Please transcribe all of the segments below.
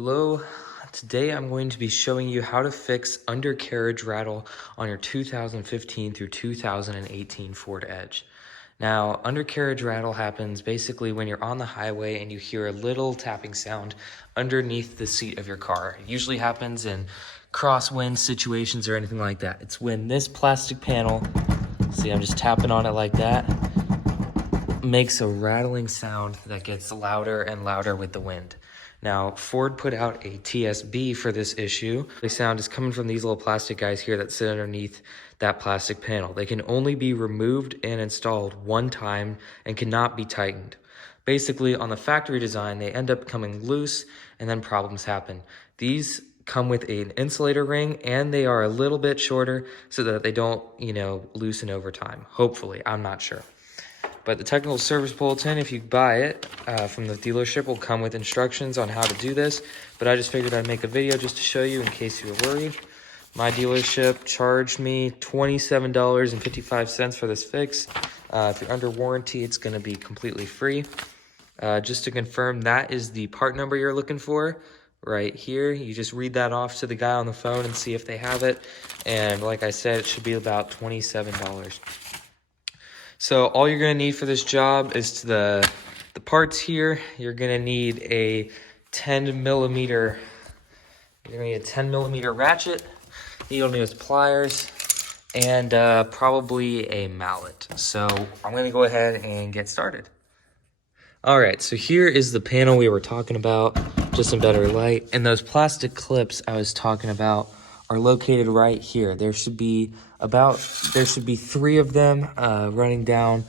Hello, today I'm going to be showing you how to fix undercarriage rattle on your 2015 through 2018 Ford Edge. Now, undercarriage rattle happens basically when you're on the highway and you hear a little tapping sound underneath the seat of your car. It usually happens in crosswind situations or anything like that. It's when this plastic panel, see I'm just tapping on it like that, makes a rattling sound that gets louder and louder with the wind. Now, Ford put out a TSB for this issue. The sound is coming from these little plastic guys here that sit underneath that plastic panel. They can only be removed and installed one time and cannot be tightened. Basically, on the factory design, they end up coming loose and then problems happen. These come with an insulator ring and they are a little bit shorter so that they don't, loosen over time. Hopefully, I'm not sure. But the technical service bulletin, if you buy it from the dealership, will come with instructions on how to do this. But I just figured I'd make a video just to show you in case you were worried. My dealership charged me $27.55 for this fix. If you're under warranty, it's going to be completely free. Just to confirm, that is the part number you're looking for right here. You just read that off to the guy on the phone and see if they have it. And like I said, it should be about $27. So all you're going to need for this job is the parts here. You're going to need a 10 millimeter ratchet, needle nose pliers, and probably a mallet. So I'm going to go ahead and get started. All right, so here is the panel we were talking about, just in better light. And those plastic clips I was talking about are located right here. There should be three of them running down.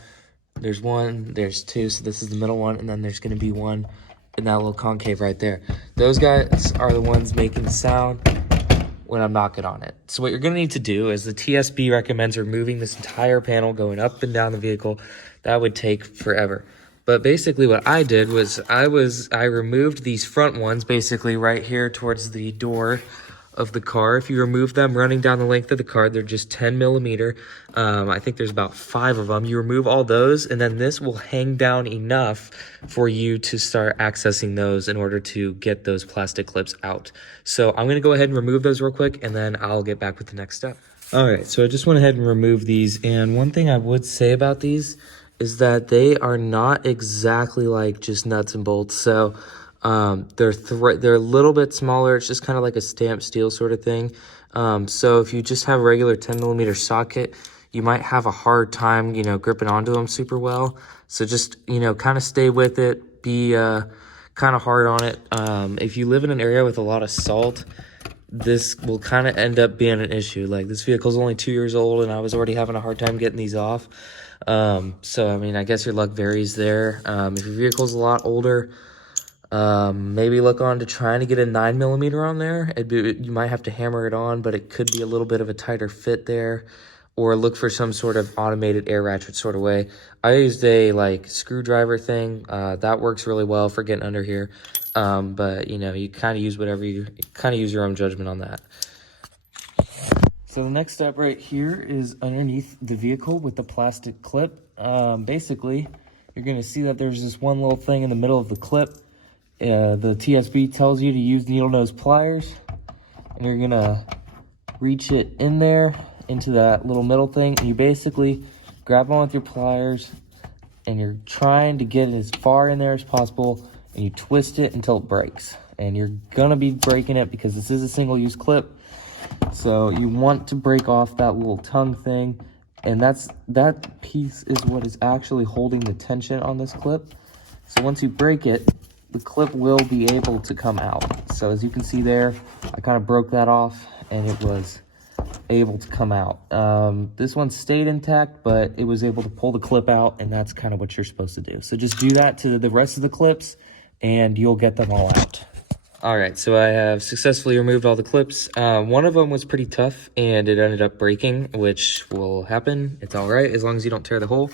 There's one, there's two, so this is the middle one, and then there's going to be one in that little concave right there. Those guys are the ones making the sound when I'm knocking on it. So what you're going to need to do is the TSB recommends removing this entire panel, going up and down the vehicle. That would take forever. But basically what I did was I removed these front ones basically right here towards the door of the car. If you remove them running down the length of the car, they're just 10 millimeter. I think there's about 5 of them. You remove all those, and then this will hang down enough for you to start accessing those in order to get those plastic clips out. So I'm going to go ahead and remove those real quick, and then I'll get back with the next step. All right, so I just went ahead and removed these, and one thing I would say about these is that they are not exactly like just nuts and bolts. So they're a little bit smaller. It's just kind of like a stamped steel sort of thing. So if you just have a regular 10 millimeter socket, you might have a hard time, gripping onto them super well. So just, kind of stay with it, be kind of hard on it. If you live in an area with a lot of salt, this will kind of end up being an issue. Like, this vehicle's only 2 years old and I was already having a hard time getting these off. So I mean, I guess your luck varies there. If your vehicle's a lot older, maybe look on to trying to get a 9 millimeter on there. You might have to hammer it on, but it could be a little bit of a tighter fit there, or look for some sort of automated air ratchet sort of way. I used a screwdriver thing. That works really well for getting under here. But you kind of use use your own judgment on that. So the next step right here is underneath the vehicle with the plastic clip. Basically, you're going to see that there's this one little thing in the middle of the clip. The TSB tells you to use needle nose pliers, and you're going to reach it in there into that little middle thing, and you basically grab on with your pliers, and you're trying to get it as far in there as possible, and you twist it until it breaks. And you're going to be breaking it because this is a single-use clip. So you want to break off that little tongue thing, and that piece is what is actually holding the tension on this clip. So once you break it, the clip will be able to come out. So as you can see there, I kind of broke that off and it was able to come out. This one stayed intact, but it was able to pull the clip out, and that's kind of what you're supposed to do. So just do that to the rest of the clips and you'll get them all out. All right, so I have successfully removed all the clips. One of them was pretty tough and it ended up breaking, which will happen. It's all right as long as you don't tear the hole.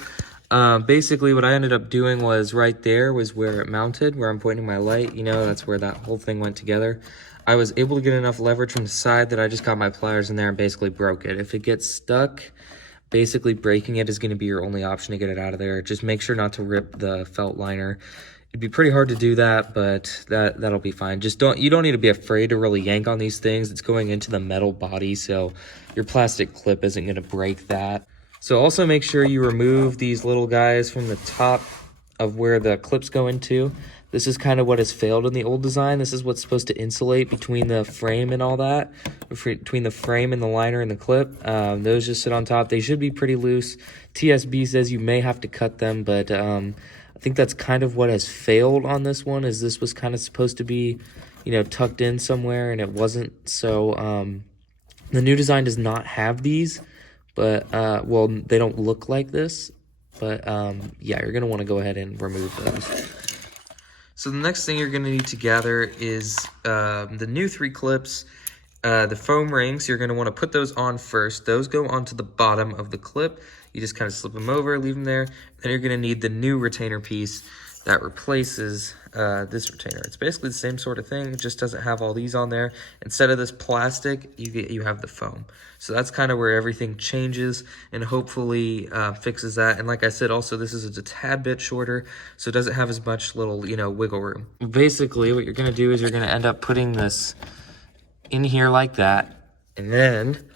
Basically what I ended up doing was right there was where it mounted, where I'm pointing my light, that's where that whole thing went together. I was able to get enough leverage from the side that I just got my pliers in there and basically broke it. If it gets stuck, basically breaking it is going to be your only option to get it out of there. Just make sure not to rip the felt liner. It'd be pretty hard to do that, but that'll be fine. You don't need to be afraid to really yank on these things. It's going into the metal body, so your plastic clip isn't going to break that. So also make sure you remove these little guys from the top of where the clips go into. This is kind of what has failed in the old design. This is what's supposed to insulate between the frame and all that, between the frame and the liner and the clip. Those just sit on top. They should be pretty loose. TSB says you may have to cut them, but I think that's kind of what has failed on this one, is this was kind of supposed to be, you know, tucked in somewhere, and it wasn't. So the new design does not have these, but, well, they don't look like this. But, yeah, you're going to want to go ahead and remove those. So the next thing you're going to need to gather is the new 3 clips, the foam rings. You're going to want to put those on first. Those go onto the bottom of the clip. You just kind of slip them over, leave them there. Then you're going to need the new retainer piece that replaces this retainer. It's basically the same sort of thing. It just doesn't have all these on there. Instead of this plastic, you have the foam. So that's kind of where everything changes and hopefully fixes that. And like I said, also this is a tad bit shorter, so it doesn't have as much little, you know, wiggle room. Basically, what you're going to do is you're going to end up putting this in here like that, and then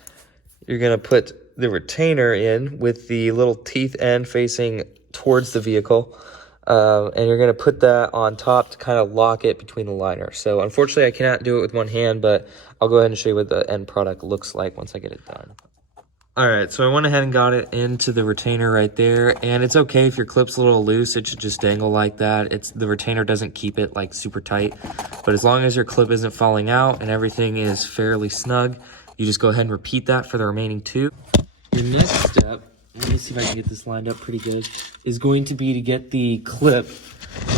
you're going to put the retainer in with the little teeth end facing towards the vehicle. And you're going to put that on top to kind of lock it between the liner. So unfortunately, I cannot do it with one hand, but I'll go ahead and show you what the end product looks like once I get it done. All right, so I went ahead and got it into the retainer right there, and it's okay if your clip's a little loose. It should just dangle like that. The retainer doesn't keep it like super tight, but as long as your clip isn't falling out and everything is fairly snug, you just go ahead and repeat that for the remaining 2. Your next step, let me see if I can get this lined up pretty good, is going to be to get the clip,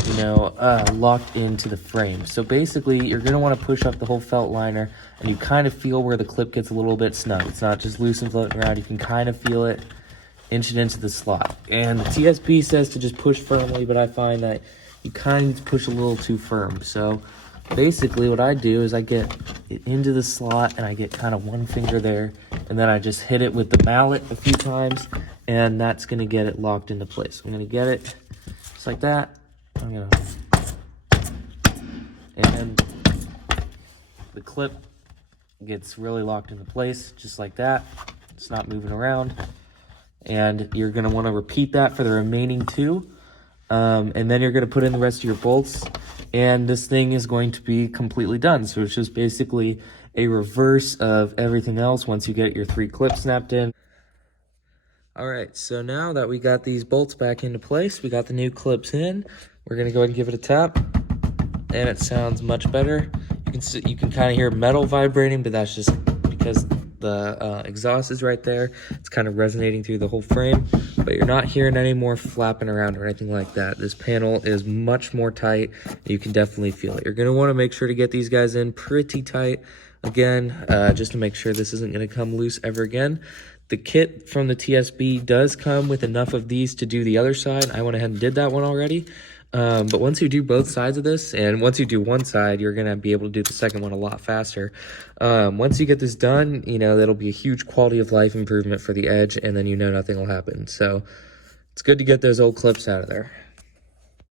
you know, locked into the frame. So basically, you're going to want to push up the whole felt liner, and you kind of feel where the clip gets a little bit snug. It's not just loose and floating around. You can kind of feel it, inch it into the slot. And the TSB says to just push firmly, but I find that you kind of need to push a little too firm. So basically what I do is I get it into the slot, and I get kind of one finger there, and then I just hit it with the mallet a few times, and that's going to get it locked into place. I'm going to get it just like that. I'm going to, and the clip gets really locked into place just like that. It's not moving around, and you're going to want to repeat that for the remaining 2. And then you're going to put in the rest of your bolts, and this thing is going to be completely done. So it's just basically a reverse of everything else once you get your 3 clips snapped in. All right, so now that we got these bolts back into place, we got the new clips in, we're going to go ahead and give it a tap, and it sounds much better. You can kind of hear metal vibrating, but that's just because the exhaust is right there. It's kind of resonating through the whole frame, but you're not hearing any more flapping around or anything like that. This panel is much more tight. You can definitely feel it. You're going to want to make sure to get these guys in pretty tight again, just to make sure this isn't going to come loose ever again. The kit from the TSB does come with enough of these to do the other side. I went ahead and did that one already. But once you do both sides of this, and once you do one side, you're going to be able to do the second one a lot faster. Once you get this done, you know, that'll be a huge quality of life improvement for the Edge, and then you know nothing will happen. So it's good to get those old clips out of there.